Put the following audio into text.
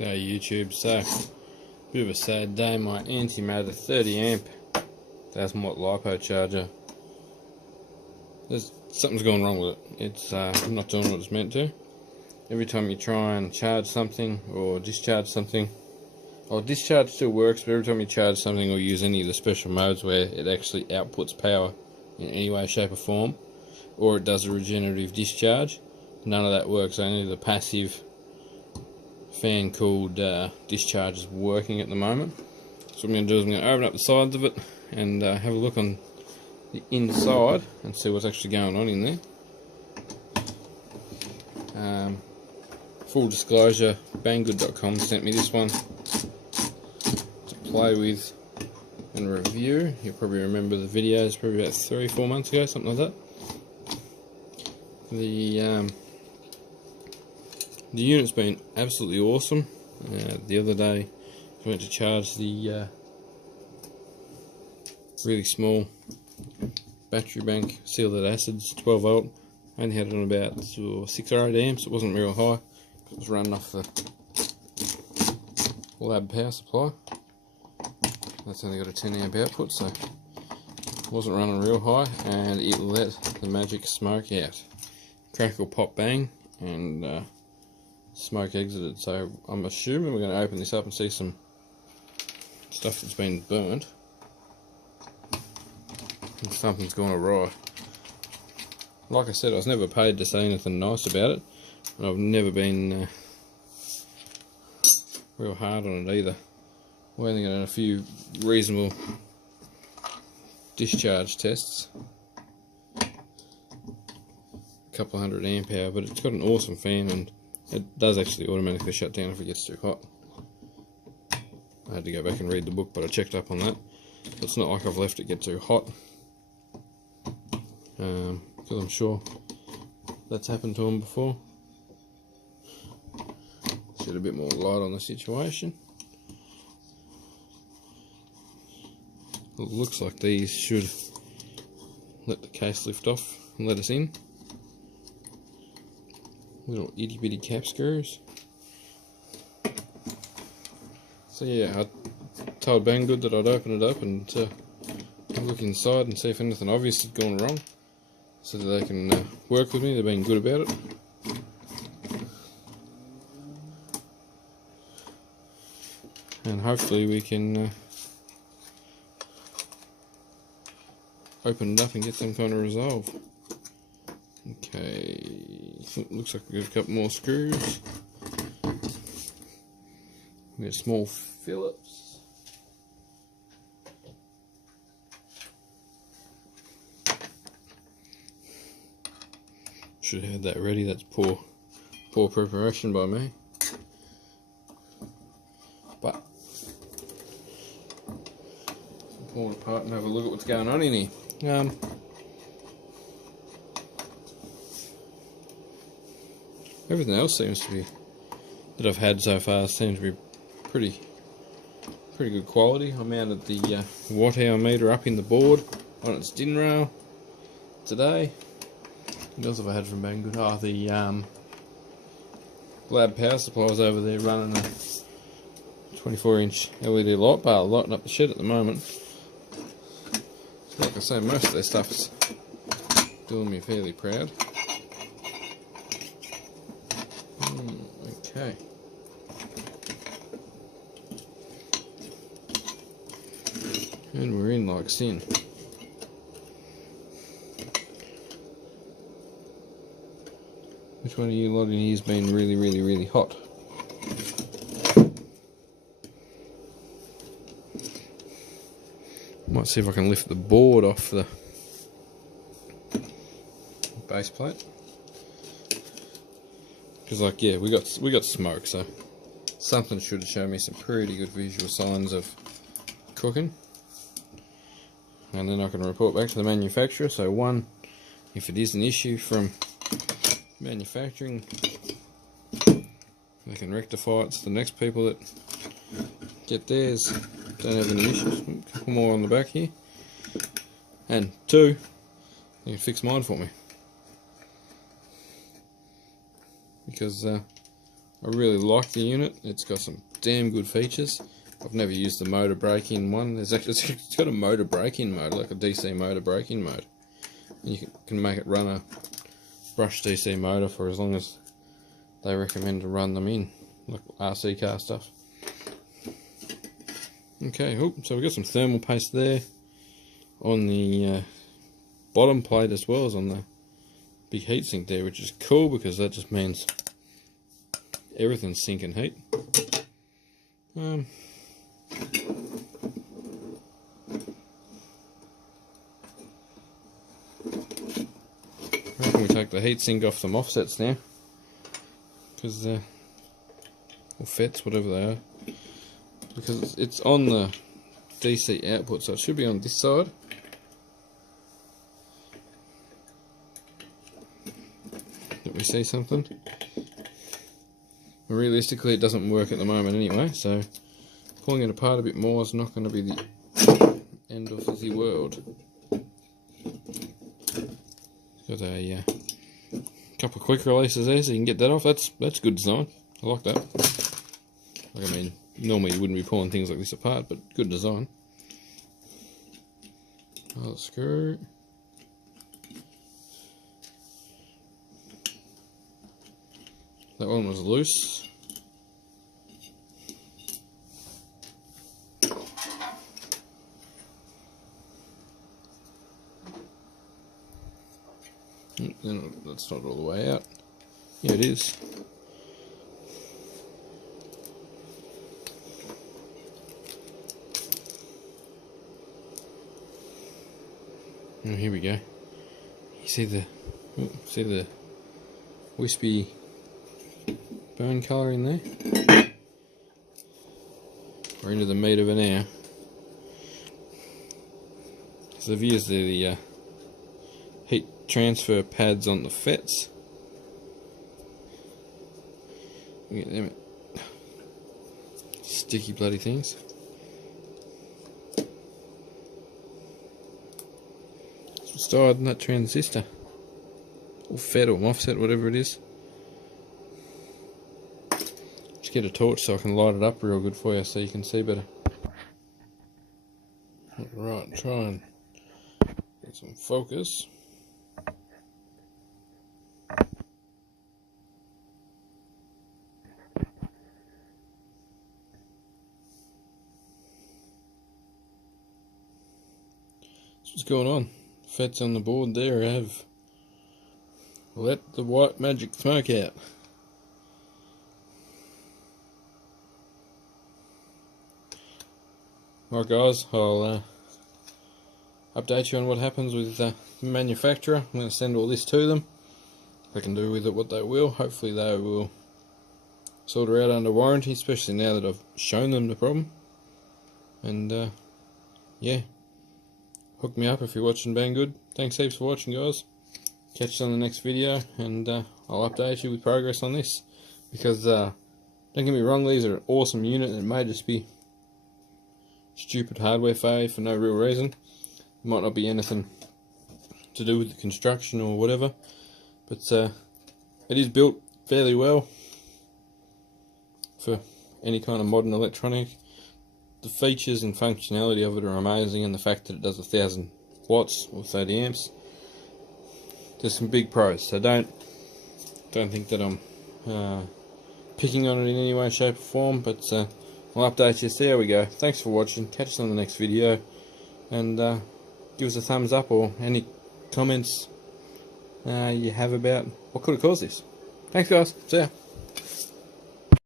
G'day YouTube. So, bit of a sad day. My Antimatter 30 amp 1000 watt lipo charger. Something's going wrong with it. It's not doing what it's meant to. Every time you try and charge something or discharge something, or discharge still works, but every time you charge something or use any of the special modes where it actually outputs power in any way, shape or form, or it does a regenerative discharge, none of that works. Only the passive fan cooled discharge is working at the moment. So what I'm going to do is I'm going to open up the sides of it and have a look on the inside and see what's actually going on in there. Full disclosure, banggood.com sent me this one to play with and review. You'll probably remember the videos probably about 3-4 months ago, something like that. The unit's been absolutely awesome. The other day I went to charge the really small battery bank, sealed lead acids, 12 volt. I only had it on about 6 or 8 amps. It wasn't real high. It was running off the lab power supply. That's only got a 10 amp output, so it wasn't running real high, and it let the magic smoke out. Crackle, pop, bang, and smoke exited. So I'm assuming we're going to open this up and see some stuff that's been burnt. And something's gone awry. Like I said, I was never paid to say anything nice about it, and I've never been real hard on it either. We've only done a few reasonable discharge tests. A couple of 100 amp hour, but it's got an awesome fan, and it does actually automatically shut down if it gets too hot. I had to go back and read the book, but I checked up on that. So it's not like I've left it get too hot, because I'm sure that's happened to them before. Shed a bit more light on the situation. It looks like these should let the case lift off and let us in. Little itty bitty cap screws. So yeah, I told Banggood that I'd open it up and look inside and see if anything obvious had gone wrong, so that they can work with me. They've been good about it. And hopefully we can open it up and get some kind of resolve. Okay, looks like we've got a couple more screws. We got small Phillips. Should have had that ready. That's poor preparation by me. But pull it apart and have a look at what's going on in here. Everything else seems to be, that I've had so far, seems to be pretty good quality. I mounted the watt hour meter up in the board on its DIN rail today. What else have I had from Banggood? Oh, the lab power supply was over there running a 24-inch LED light bar lighting up the shed at the moment. So like I say, most of their stuff's doing me fairly proud. Okay. And we're in like sin. Which one of you lot in here has been really hot? Might see if I can lift the board off the base plate. Because, like, yeah, we got smoke, so something should show me some pretty good visual signs of cooking. And then I can report back to the manufacturer. So one, if it is an issue from manufacturing, they can rectify it so the next people that get theirs don't have any issues. A couple more on the back here. And two, they can fix mine for me. Because I really like the unit. It's got some damn good features. I've never used the motor braking one. It's got a motor braking mode, like a DC motor braking mode. And you can make it run a brush DC motor for as long as they recommend to run them in, like RC car stuff. Okay, so we've got some thermal paste there on the bottom plate as well as on the big heatsink there, which is cool because that just means everything's sinking heat. How can we take the heatsink off some offsets now? Because or FETs, whatever they are. Because it's on the DC output, so it should be on this side. Let me see something. Realistically, it doesn't work at the moment anyway, so pulling it apart a bit more is not going to be the end of the world. Got a couple of quick releases there, so you can get that off. That's good design. I like that. Like, I mean, normally you wouldn't be pulling things like this apart, but good design. Another screw. That one was loose. Then that's not all the way out. Yeah, it is. Oh, here we go. You see the wispy burn colour in there? We're into the meat of it now. So I've used the heat transfer pads on the FETs. Look at them sticky bloody things. Started in that transistor, or FET or offset, whatever it is. Just get a torch so I can light it up real good for you so you can see better. Right, try and get some focus. That's what's going on. FETs on the board there have let the white magic smoke out. Right guys, I'll update you on what happens with the manufacturer. I'm going to send all this to them. They can do with it what they will. Hopefully they will sort her out under warranty, especially now that I've shown them the problem. And yeah. Hook me up if you're watching Banggood. Thanks heaps for watching, guys. Catch you on the next video, and I'll update you with progress on this. Because, don't get me wrong, these are an awesome unit, and it may just be stupid hardware failure for no real reason. It might not be anything to do with the construction or whatever, but it is built fairly well for any kind of modern electronic. The features and functionality of it are amazing, and the fact that it does 1000 watts or 30 amps. There's some big pros, so don't think that I'm picking on it in any way, shape or form, but I'll update you, see how we go. Thanks for watching, catch us on the next video, and give us a thumbs up or any comments you have about what could have caused this. Thanks guys, see ya.